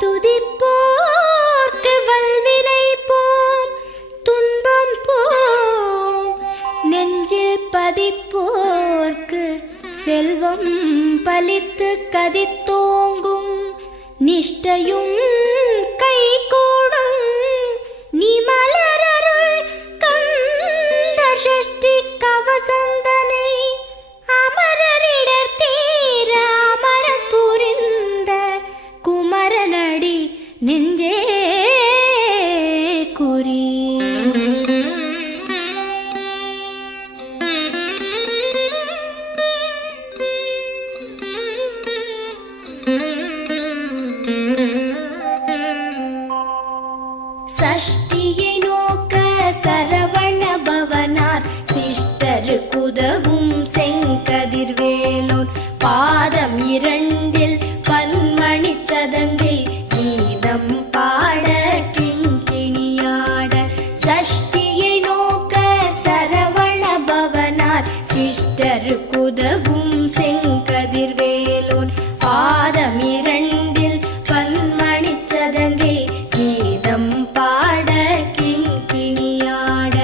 துதிப்போர்க்கு வல்வினை போம் துன்பம் போம், நெஞ்சில் பதிப்போர்க்கு செல்வம் பலித்து கதித்தோங்கும், நிஷ்டையும் கைகூடும் நீ மலரருள் கந்த சஷ்டி கவசந்தனை, அமரரிடர் தீர அமரம் புரிந்த குமரனடி நெஞ்சே குறி. சஷ்டியை நோக்க சரவண பவனார் சிஷ்டருக்குதவும் செங்கதிர்வேலோன், பாதம் இரண்டில் பன்மணி சதங்கை கீதம் பாட கிண்கிணியாட. சஷ்டியை நோக்க சரவண பவனார் சிஷ்டருக்குதவும் செங்கதிர்வேலோன், பாதம் இரண்டில் பன்மணி சதங்கை கீதம் பாட கிண்கிணியாட.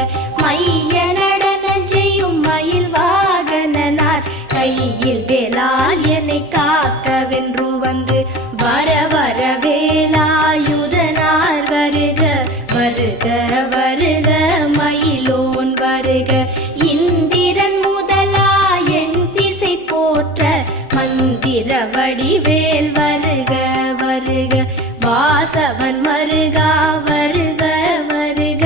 மைய நடன செய்யும் மயில் வாகனனார் கையில் வேலால் என்னை காக்கவென்று வந்து, வர வர வேலாயுதனார் வருக வருக வருக மயிலோன் வருக. இந்திரன் முதலா என் திசை போற்ற மந்திர வடிவேல் வருக வருக. வாசவன் மருகா வருக வருக,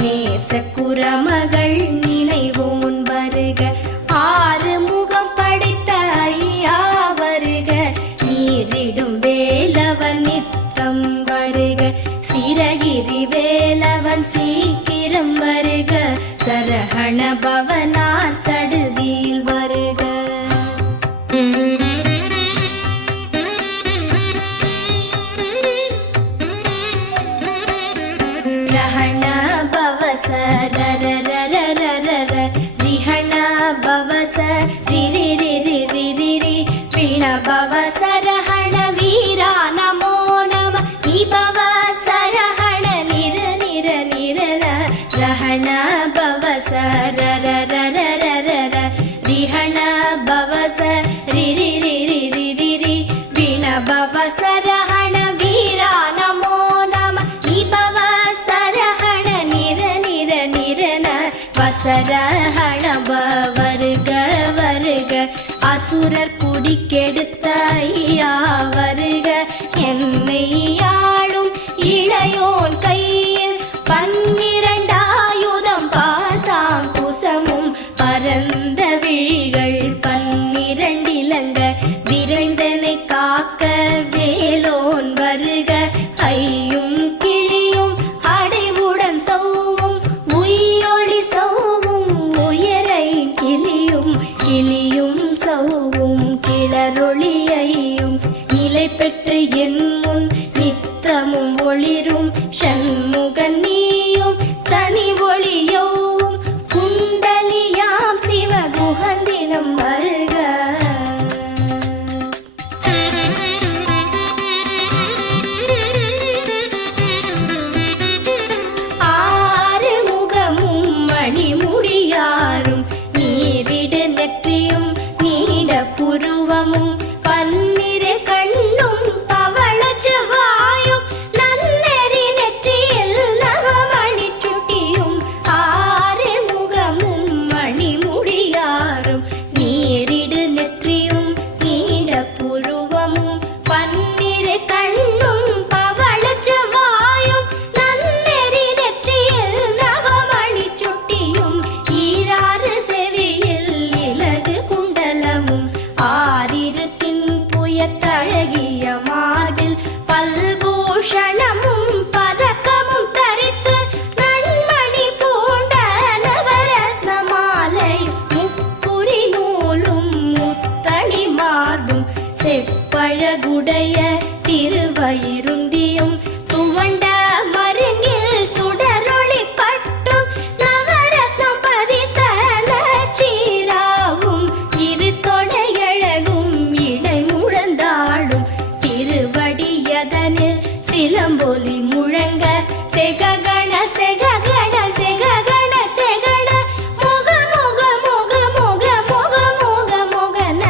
நேச குரமகள் நினைவோன் வருக. ஆறு முகம் படைத்த ஐயா வருக, நீரிடும் வேலவன் நித்தம் வருக. சிரகிரி வேலவன் சீக்கிரம் வருக, சரஹண பவனார் சடுதியில் வருக. ரஹண பவச ரரரரரரர, ரிஹண பவச ரிரிரிரிரிரிரி, பிண பவச ரஹண வீரா நமோ நம, நிபவ சரஹண நிர நிர நிரன. ரஹண பவச ரரரரரரர, ரிஹண பவச ரிரிரிரிரிரிரி, பிண பவச ரஹண வீரா நமோ நம, நிபவ சரஹண நிர நிர நிரன. வசரஹண வருக வருக, அசுரர் குடிக்கெடுத்த ஐயா வருக. என்னை ஆளும் இளையோன் கையில் பன்னிரண்டாயுதம் பாசாம் குசமும் பரந்த விழிகள் பன்னிரண்டிலங்க, விரைந்தனை காக்க வேலோன் வருக. ஐயும் கிளியும் அடைவுடன் சௌவும் உயிரொளி சௌவும், உயரை கிளியும் கிளியும் சௌவும் கிளரொளியையும், நிலை பெற்று என் முன் நித்தமும் ஒளிரும் ஷண்முகன் நீயும் தனி ஒளியோவும், குண்டலியாம் சிவ குஹந்தினம் வருக. ஆறு முகமும் மணிமுடியாரும், நீரிடு நெற்றியும் நீட புருவமும், பன்னிரு கண்ணும் பவள செவ்வாயும், நன்னெறி நெற்றியில் நவமணி சுட்டியும். ஆறு முகமும் மணிமுடியாரும், நீரிடு நெற்றியும் நீண்ட புருவமும், பன்னிரு கண்ணும் பவள செவ்வாயும், நன்னெறி நெற்றியில் நவமணி சுட்டியும். ஈராறு செவியில் இலகு குண்டலமும், ஆறிரு தின்புயத்தழகிய மார்பில் பல்பூஷணமும் பதக்கமும் தரித்து, நன்மணி பூண்ட நவரத்ன மாலை முப்புரி நூலும் முத்தணி மார்பும், செப்பழகுடைய திருவயிருந்தியும், துவண்ட மருங்கில் சுடரொளி பட்டும், நவரத்னம் பதித்த நச்சீராவும், இரு தொடையழகும் இடை முழந்தாடும், திருவடியத ஒலி முழங்க செககண செககண செககண செகண முக முக முக முக முக முக முகன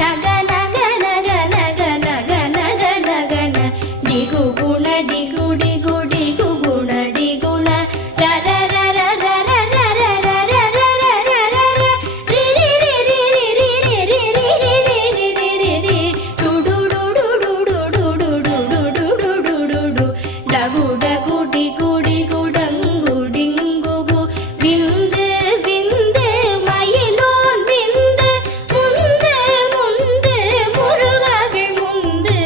நக நக நக நக நக நக நகன டிகு குண டிகு டிகு டிகு குண டிகுண ரர ரர ரர ரர ரர ரர ரர ரி ரி ரி ரி ரி ரி ரி ரி ரி ரி ரி ரி ரி டு டு டு டு டு டு டு டு டு டு டு டு டு டு டகு டகு டிகு டிகு டங்கு டிங்கு கு விந்து விந்து மயிலோன் விந்து முந்து முந்து முருகவிழ் முந்து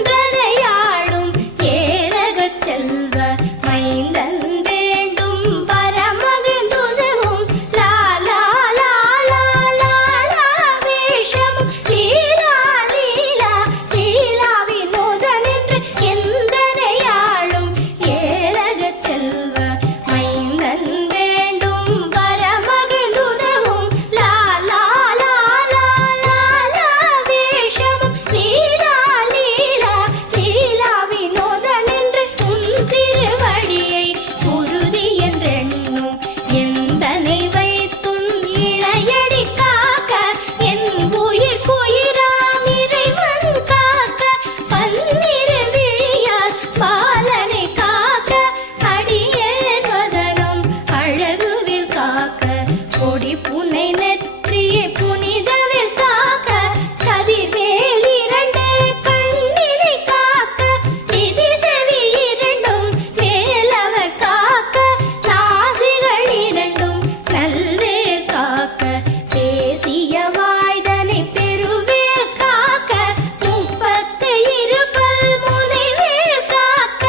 என்றதையாளும் ஏரகச் செல்வ மைந்தன் வேண்டும் பரமகிழ்ந்துதவும் லாலா லாலா லாலா வேஷம் லீலா லீலா லீலா வினோதனென்று என்றதையாளும் ஏரகச் செல்வ மைந்தன் வேண்டும் பரமகிழ்ந்துதவும் லாலா லாலா லாலா வேஷம் லீலா லீலா லீலா வினோதனென்று உன் திருவடியை உறுதி என்றெண்ணும் எந்தனை வைத்துன் இணையடி காக்க என் உயிர் குயிராம் இறைவன் காக்க பன்னிரு விழியால் பாலனை காக்க அடியேன் வதனம் அழகுவில் காக்க கொடி புனை நெற்றியை புனிதவில் காக்க கதிர்வேல் இரண்டு கண்ணினை காக்க விதி செவி இரண்டும் வேலவர் காக்க நாசிகள் இரண்டும் நல்வேல் காக்க பேசிய வாய்தனை பெருவேல் காக்க முப்பத்து இருபல் முனைவேல் காக்க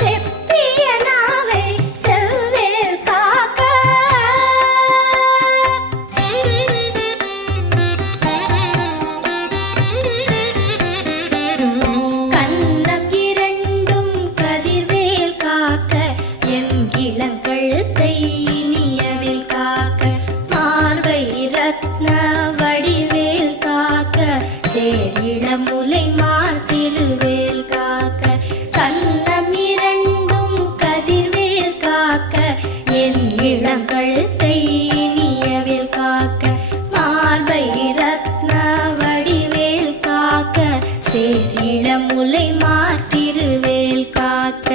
செப்பிய நாவை செவ்வேல் காக்க கன்னம் இரண்டும் கதிர்வேல் காக்க என் இளங்கழுத்தை இனியவில் காக்க மார்பை ரத்ன வடிவேல் காக்க சேரிளமுலை மார் திருவேல் காக்க கன்னம் இரண்டும் கதிர்வேல் காக்க என் இளங்கழுத்தை இனியவில் காக்க மார்பை ரத்ன வடிவேல் காக்க சேரிளமுலை மார் திருவேல் காக்க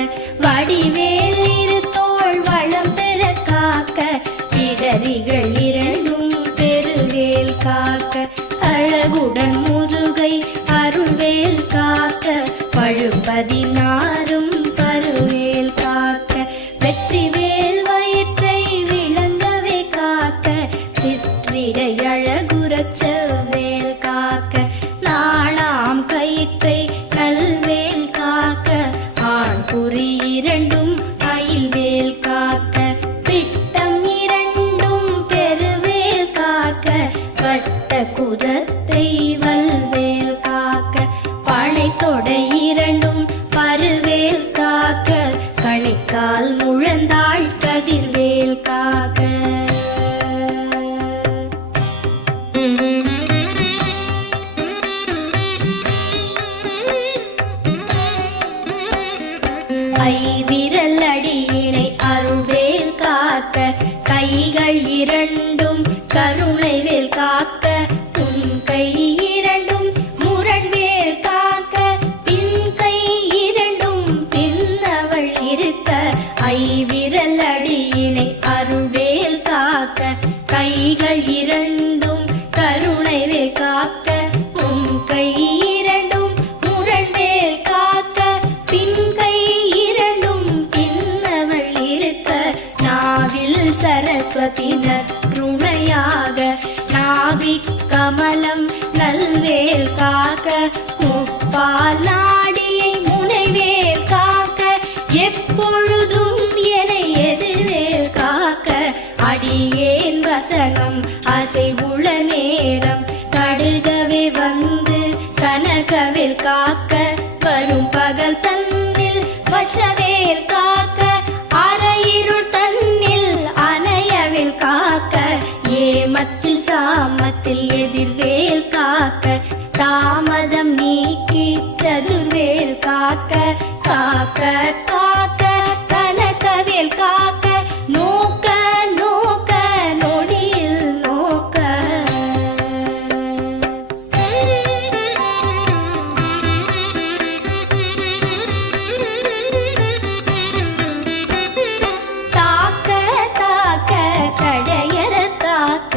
வடிவேல் இரு தோள் வளம் பெற காக்க பிடரிகள் இரண்டும் பெருவேல் காக்க அழகுடன் முதுகை அருள்வேல் காக்க பழுபதினாரும் பருவேல் காக்க வெற்றிவேல் வயிற்றை விளங்கவே காக்க சிற்றிடை அழகுறச் செவ்வேல் காக்க நாளாம் கயிற்றை நல்வேல் காக்க ஆண் குறி இரண்டும் அயில்வேல் காக்க பிட்டம் இரண்டும் பெருவேல் காக்க வட்ட குதத்தை வல்வேல் காக்க பனை தொடை இரண்டும் பருவேல் காக்க கணிக்கால் முழந்தாள் கதிர்வேல் காக்க ஐவிரல் அடியினை அருள்வேல் காக்க கைகள் இரண்டும் கருணைவேல் காக்க உன் கை இரண்டும் முரண்வேல் காக்க பின் கை இரண்டும் பின்னவள் இருக்க ஐவிரல் அடியினை அருள்வேல் காக்க கைகள் இரண்டும் கருணைவேல் காக்க உன் கை இரண்டும் முரண்வேல் காக்க பின் கை இரண்டும் பின்னவள் இருக்க நாவில் சரஸ்வதி நற்றுணையாக நாவிக் கமலம் நல்வேல் காக்க முப்பால் நாடியை முனைவேல் காக்க எப்பொழுதும் என எதிர்வேல் காக்க அடியேன் வசனம் அசைவுள நேரம் கடுகவே வந்து கனகவேல் காக்க வரும் பகல் தன்னில் வச்சவேல் காக்க அரையிருள் தன்னில் அணையவேல் காக்க காக்க கனகவேல் காக்க நோக்க நோக்க நொடியில் நோக்க தாக்க தாக்க கடையற தாக்க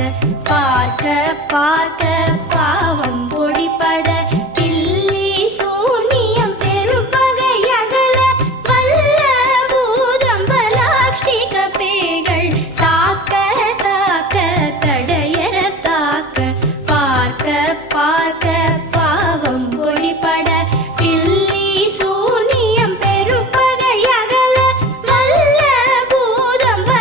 பார்க்க பார்க்க பாவம் பொடிபட பில்லி சூனியம் பெரும்பகையகல வல்ல பூதம்பலாஷ்டிக பேய்கள் தாக்க தாக்க தடையற தாக்க பார்க்க பார்க்க பாவம் பொடிபட பில்லி சூனியம் பெரும்பகையகல வல்ல பூதம்பலாஷ்டிக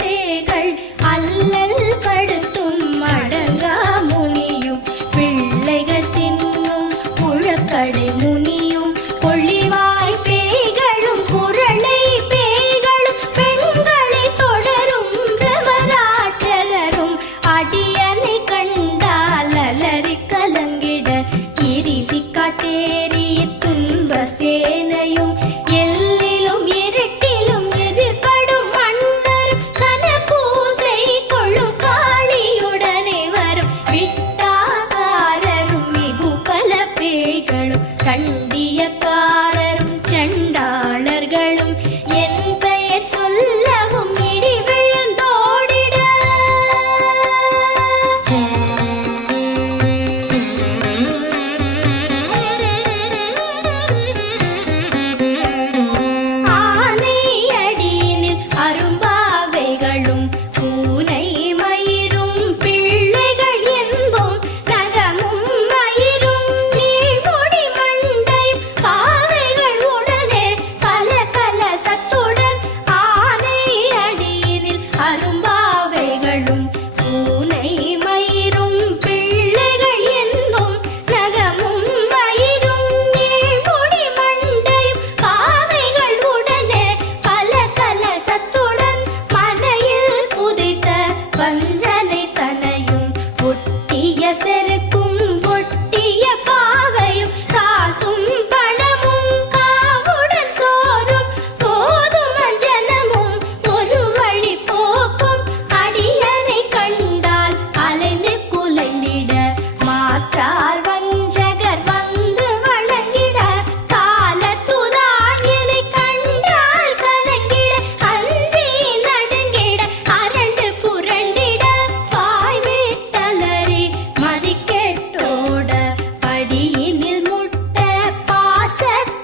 பேய்கள் அல்லல் படுத்தும் அடங்கா முனியும் பிள்ளைகள் தின்னும் புழக்கடை முனியும் பொழிவாய் பேய்களும் குரளை பேய்களும் பெண்களை தொடரும் பிரமராட்சலரும் அடியனை கண்டால் அலறி கலங்கிட இரிசி காட்டேறிய துன்ப சேனையும் எல்லிலும் இருட்டிலும் எதிர்படும் மன்னரும் கனபூசை கொள்ளும் காளியுடனே வரும் விட்டாகாரரும் மிகு பல பேய்களும் கண்டியக்காரரும் சண்டாளர்களும் என் பெயர் சொல்லவும் இடி விழுந்தோடிட ஆனை அடியினில் அரும்பாவைகளும் பூனை மயிரும் பிள்ளைகள் என்போம் நகமும் மயிரும் நீழ்முடி மண்டையும் பாவைகள் உடனே பல கலசத்துடன் ஆனை அடியினில் அரும்பாவைகளும் பூனை மயிரும் பிள்ளைகள் என்போம் நகமும் மயிரும் நீழ்முடி மண்டையும் பாவைகள் உடனே பல கலசத்துடன் மனையில் புதைத்த வஞ்சனை தனையும் ஒட்டிய செருக்கும் ஒட்டிய பாவையும் காசும் பணமும் காவுடன் சோறும் போதும் அஞ்சனமும் ஒரு வழி போக்கும் அடியனை கண்டால் அலைந்து குலைந்திட மாற்றார் வஞ்சகர் வந்து வணங்கிட காலத்துதான் என்னை கண்டால் கலங்கிட அஞ்சி நடுங்கிட அரண்டு புரண்டிட பாய் விட்டலறி மதிக்கெட்டோட படியினில் முட்ட பாச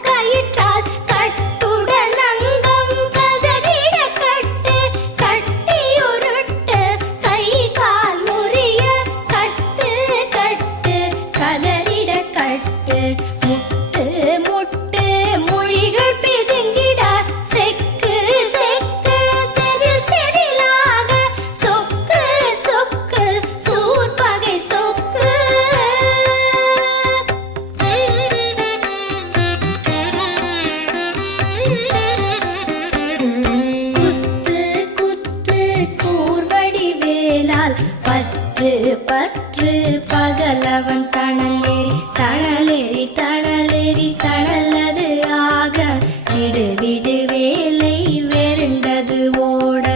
கயிற்றால் கட்டுடன் அங்கம் கதறிட கட்டு கட்டியுருட்டு கை கால் முறிய கட்டு கட்டு கதறிட கட்டு முட்டு முட்டு மொழிகள் பிதுங்கிட செக்கு செக்கு செதில் செதிலாக சொக்கு சொக்கு சூர்பகை சொக்கு குத்து குத்து கூர்வடி வேலால் பற்று பற்று பகலவன் தணலேறி தணலேறி தணலேறி தணலது ஆக விடு விடு வேலை வெருண்டது ஓட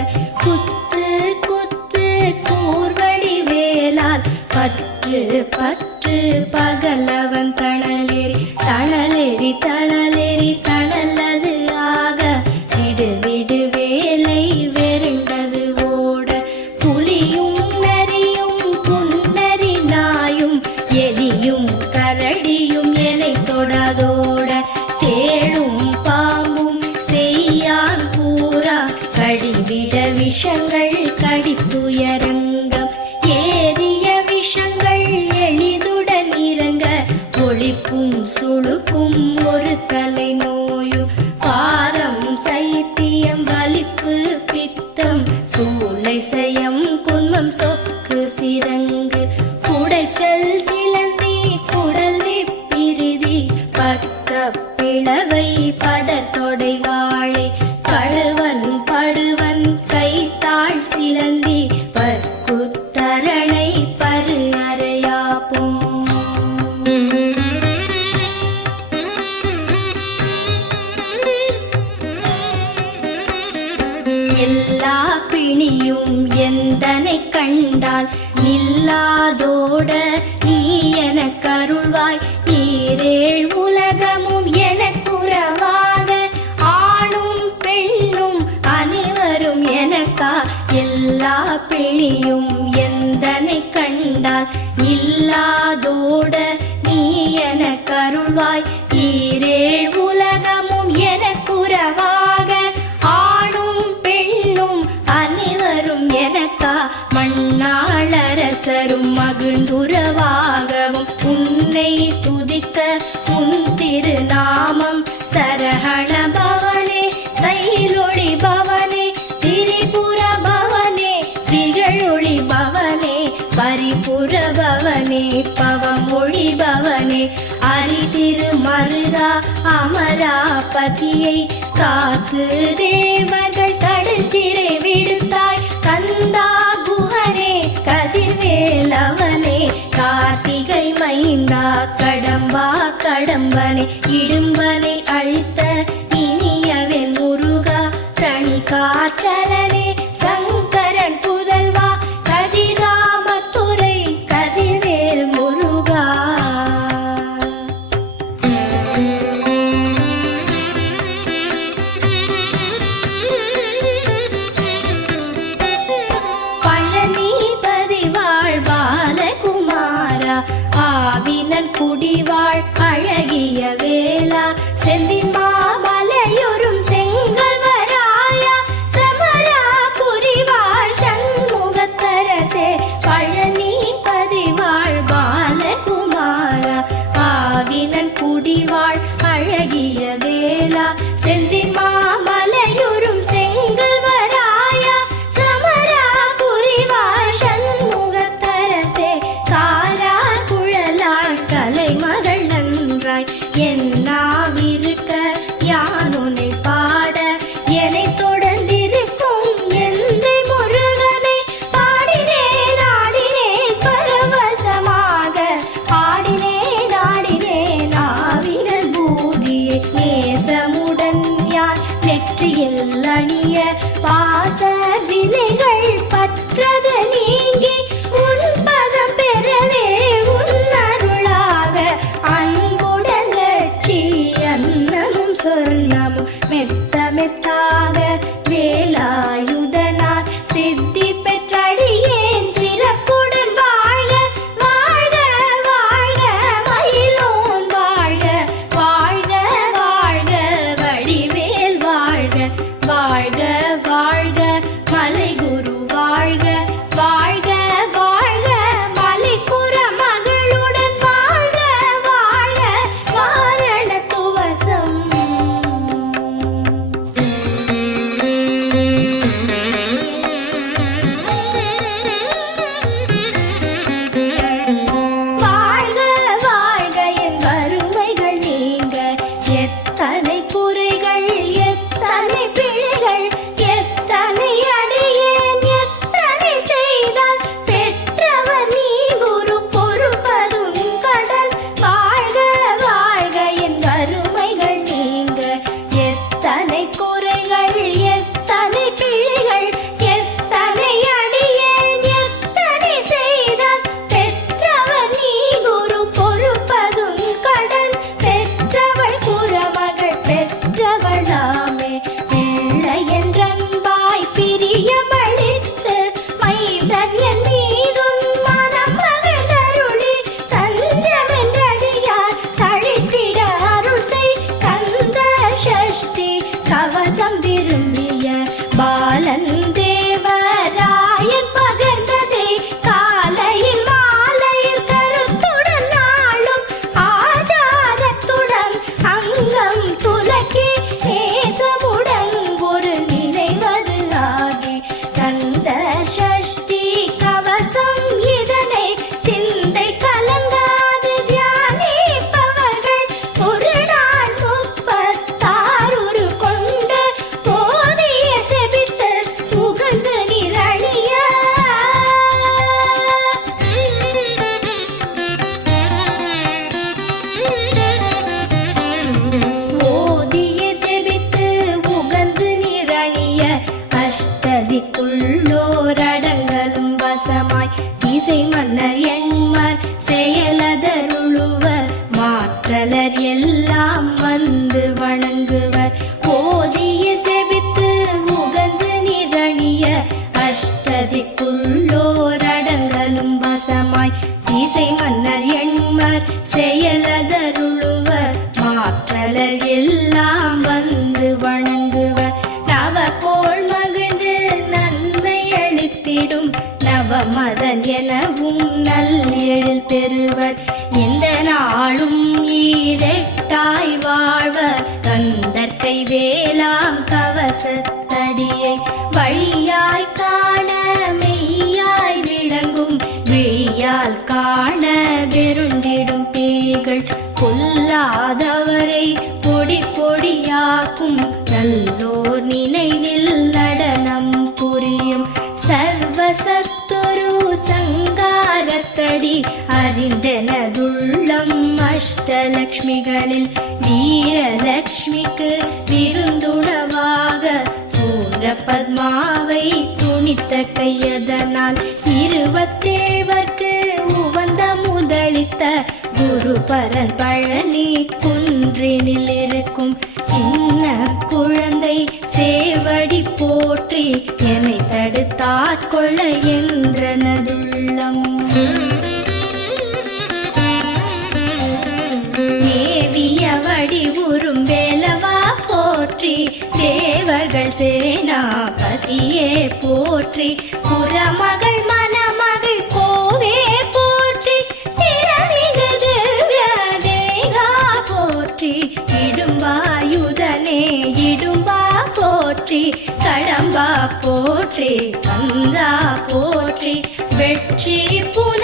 குத்து குத்து கூர்வடி வேலால் பற்று பற்று பகலவன் தணலேறி தணலேறி தணலேறி தணலது ஆக விடு விடு வேலை வெருண்டது ஓட புலியும் நரியும் புன்னரி நாயும் எலியும் கரடியும் எலை தொடாதோட தேளும் பாம்பும் செய்யான் பூரா கடிவிட விஷங்கள் கடித்துயரங்கம் ஏறிய விஷங்கள் எளிதுடன் இறங்க ஒளிப்பும் சுழுக்கும் ஒரு தலை நோயும் பாரம் சைத்தியம் வலிப்பு பித்தம் சூளை சயம் குன்மம் சொக்கு சிரங்கு குடைச்சல் சிலந்தி குடல் விப்பிரிதி பக்க பிளவை படத்தொடை வாழை கழுவன் படுவன் கைத்தாழ் சிலந்தி பரி பிணியும் எந்தனை கண்டால் நில்லாதோட நீ எனக்கு அருள்வாய். ஈரேழ் உலகமும் எனக்குறவாக ஆணும் பெண்ணும் அனைவரும் எனக்கா. எல்லா பிணியும் எந்தனை கண்டால் நில்லாதோட நீ எனக்கு அருள்வாய். ஈரேழ் உலகமும் எனக்குறவாக ஆணும் பெண்ணும் அனைவரும் எனக்கா. மண்ணாளரசரும் மகிழ்ந்துறவாகவும் உன்னை துதிக்க உன் திருநாமம் சரஹண பவனே சைலொளி பவனே திரிபுர பவனே திகழொளி பவனே பரிபுர பவனே பவமொழி பவனே அரிதிரு மருகா அமராபதியை காத்து தேவர்கள் கடல் சிறை விடுத்தாய். கந்தா குஹனே கதிர்வேலவனே கார்த்திகை மைந்தா கடம்பா கடம்பனே இடும்பனை அழித்த இனியவன் முருகா தணிகாச்சலனே சங்கரன் புதல்வா கதிராமத்துறை கதிர்வேல் முருகா. பழனிபதி வாழ் பாலகுமாரா ஆவினன் குடிவாழ் அழகிய வேளா செந்தின் மாமலையுறும் செங்கல்வராயா சமரா புரிவாழ் சண்முகத்தரசே. பழனிபதி வாழ் பாலகுமாரா ஆவினன் குடிவாழ் அழகிய வேளா செந்தின் மாமலையுறும் செங்கல்வராயா சமரா புரிவாழ் சண்முகத்தரசே. காரார் குழலாள் கலைமகள் நன்றாய் என்னாவிருக்க யானுனை பாட என்னை தொடர்ந்திருக்கும் எந்தை முருகனை பாடினேன் ஆடினேன் பரவசமாக ஆடினேன் ஆடினேன் ஆவினன் பூதியை நேசமுடன் யான் நெற்றியில் அணிய பாச வினைகள் பற்றது நீங்கி உன் பதம் பெறவே உன் அருளாக அன்புடன் லட்சி அன்னமும் சொர்ணமும் மெத்த மெத்தாக வேலாயுதனார் சித்தி பெற்றடியேன் சிறப்புடன் வாழ வாழ வாழ மயிலோன் வாழ வாழ்க வாழ்க வடிவேல் வாழ்க வாழ்க வாழ்க மலைகுரு வாழ்க வாழ்க வாழ்க மலைக்குற மகளுடன் வாழ்க வாழ வாரண துவசம். வாழ்க வாழ்க என் வறுமைகள் நீங்க எத்தனை குறைகள் எத்தனை பிழைகள் எத்தனை அடியேன் எத்தனை செய்தால் பெற்றவன் நீ குரு பொறுப்பதும் கடல். வாழ்க வாழ்க என் வறுமைகள் நீங்க எத்தனை குறைகள் எத்தனை பிழைகள் எத்தனை அடியேன் எத்தனை செய்தால் பெற்றவன் நீ குரு பொறுப்பதும் கடன். பெற்றவள் குறமகள் பெற்றவள் நாமே பிள்ளை என்றன்பாய் பிரியமளித்து மைந்தன் என் மீதும் மனம் மகிழ்ந்தருளி தஞ்சமென்றடியார் தழைத்திட அருள் செய். கந்த சஷ்டி கவசம் விரும்பிய பாலன் தேவராயன் பகர்ந்ததே காலையில் மாலையில் கருத்துடன் நாளும் ஆச்சாரத்துடன் அங்கம் துலக்கி நேச அஷ்டதிக்குள்ளோரடங்கலும் வசமாய் திசை மன்னர் எண்மர் செயலதருளுவர் மாற்றலர் எல்லாம் வந்து வணங்குவர் ஓதிய செபித்து உகந்து நிரணிய அஷ்டதிக்குள்ளோரடங்கலும் வசமாய் திசை மன்னர் எண்மர் செயலதருளுவர் மாற்றலர் எல்லாம் வந்து வணங்குவர் நவகோள் மகிழ்ந்து நன்மை அளித்திடும் நவமதன் எனவும் நல்லெழில் பெறுவர் எந்த நாளும் ஈரெட்டாய் வாழ்வர் கந்தற்கை வேளாம் கவசத்தடியை வழியாய் காண மெய்யாய் விளங்கும் விழியால் காண வெருண்டிடும் பேய்கள் கொல்லாதவரை பொடி பொடியாக்கும் நல்லோர் நினைவில் நடனம் புரியும் சர்வசத்துரு சங்காரத்தடி அறிந்தனதுள்ளம் அஷ்டலக்ஷ்மிகளில் வீரலக்ஷ்மிக்கு விருந்துணவாக சூரபத்மாவை துணித்த கையதனால் 27வர்க்கு உவந்த முதலித்த குருபரன் பழனி குன்றினில் இருக்கும் சின்ன குழந்தை சேவடி போற்றி என்னை தடுத்தாட்கொள்ள என்றனதுள்ளம் தேவிய வடிவுறும் வேலவா போற்றி தேவர்கள் சேனாபதியே போற்றி புறமகள் மணமகள் கோவே போற்றி திறமிகு திவ்ய தேகா போற்றி இடும்பாயுதனே இடும்பா போற்றி கடம்பா போற்றி கந்தா போற்றி வெற்றி புன